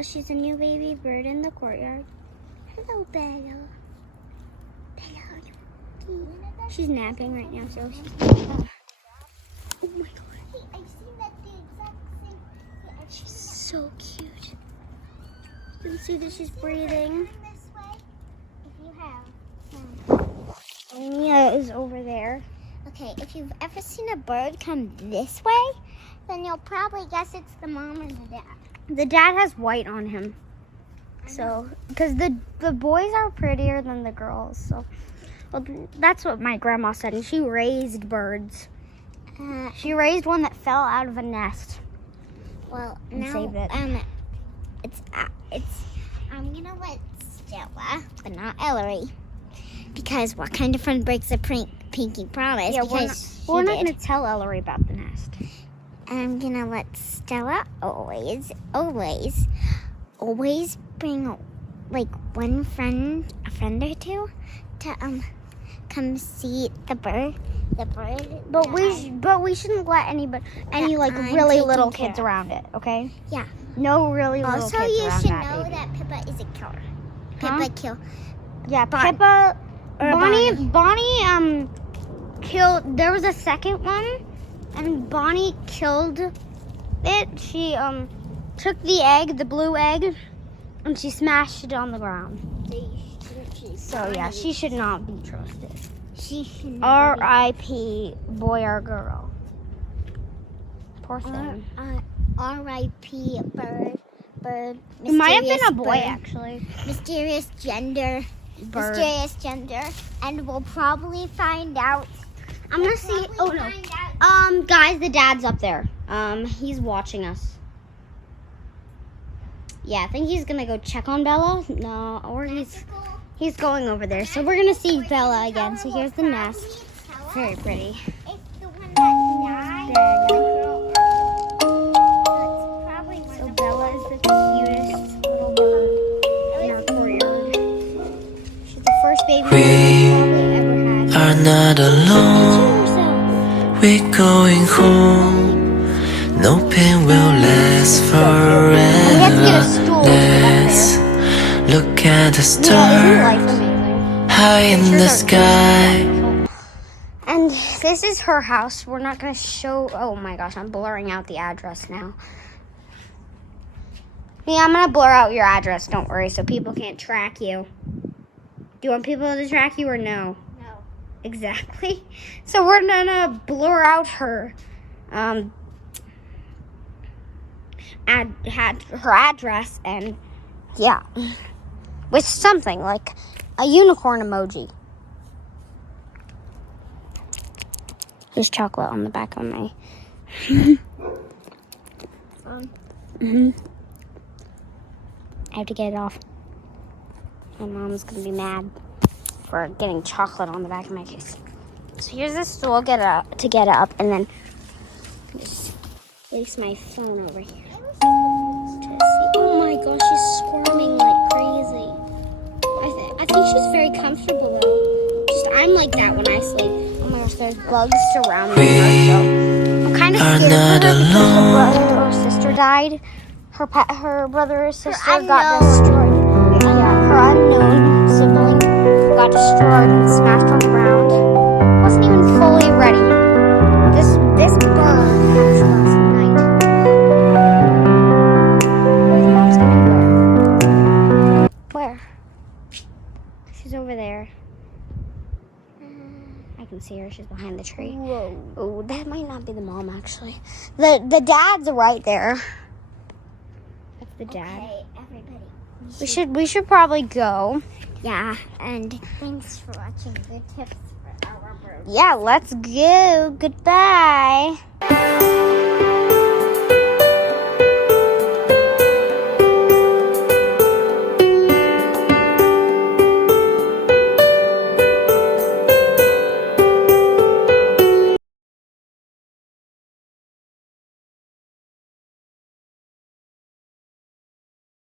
Bella. She's a new baby bird in the courtyard. Hello, Bella. She's napping right now, so she's... Oh my god. Hey, I've seen that the exact same. Yeah, She's so cute. You can see that she's breathing. this way. If you have. Mia is over there. Okay, if you've ever seen a bird come this way, then you'll probably guess it's the mom or the dad. The dad has white on him. So, because the boys are prettier than the girls. So, well, that's what my grandma said. And she raised birds. She raised one that fell out of a nest. Well, And now saved it. I'm gonna let Stella, but not Ellery, because what kind of friend breaks a pinky promise? Yeah, Because we're not she did. going to tell Ellery about the nest. I'm gonna let Stella always bring like one friend, a friend or two, to come see the bird. But that we shouldn't let any like I'm really taking little care kids of. around it, okay? Yeah. No really little Also, kids you around should that know baby. that Pippa is a killer. Huh? Pippa kill. Yeah, Bon- Pippa, or Bonnie killed. There was a second one, and Bonnie killed it. She took the egg, the blue egg, and she smashed it on the ground. So yeah, she should not be trusted. She should never R.I.P. boy or girl. Poor be. thing. R.I.P. Bird. It might have been mysterious a boy bird, actually. Mysterious gender. Bird. Mysterious gender, and we'll probably find out. I'm gonna see. Oh no. Guys, the dad's up there. He's watching us. Yeah, I think he's gonna go check on Bella. No, or he's going over there. So we're gonna see Bella again. So here's the nest. Very pretty. It's the one that died. So Bella is the cutest little bird in our courtyard. She's the first baby we've probably ever had. Are not alone, Herself. we're going home. No pain will last We have to get a forever. stool. Let's look at the Yeah, isn't stars life amazing? high in the sky. And this is her house. We're not going to show... Oh my gosh, I'm blurring out the address now. Yeah, I'm going to blur out your address, don't worry, so people can't track you. Do you want people to track you or no? No. Exactly. So we're going to blur out her... her address and... Yeah. With something, like a unicorn emoji. There's chocolate on the back of my... I have to get it off. My mom's going to be mad for getting chocolate on the back of my case. So here's the stool to get up, and then just place my phone over here. Oh my gosh, she's squirming like crazy. I think she's very comfortable though. Just I'm like that when I sleep. Oh my gosh, there's bugs surrounding her, so I'm kind of Are scared not for her because her alone. brother or sister died. Her brother or sister got unknown. destroyed. Yeah, her unknown sibling got destroyed and smashed on the ground. Wasn't even fully ready. This bird hatched last night. Mom's coming where? She's over there. I can see her. She's behind the tree. Whoa. Oh, that might not be the mom actually. The dad's right there. That's the dad. Okay, everybody. We should probably go. Yeah, and thanks for watching Good Tips for Our Bird. Yeah, let's go. Goodbye.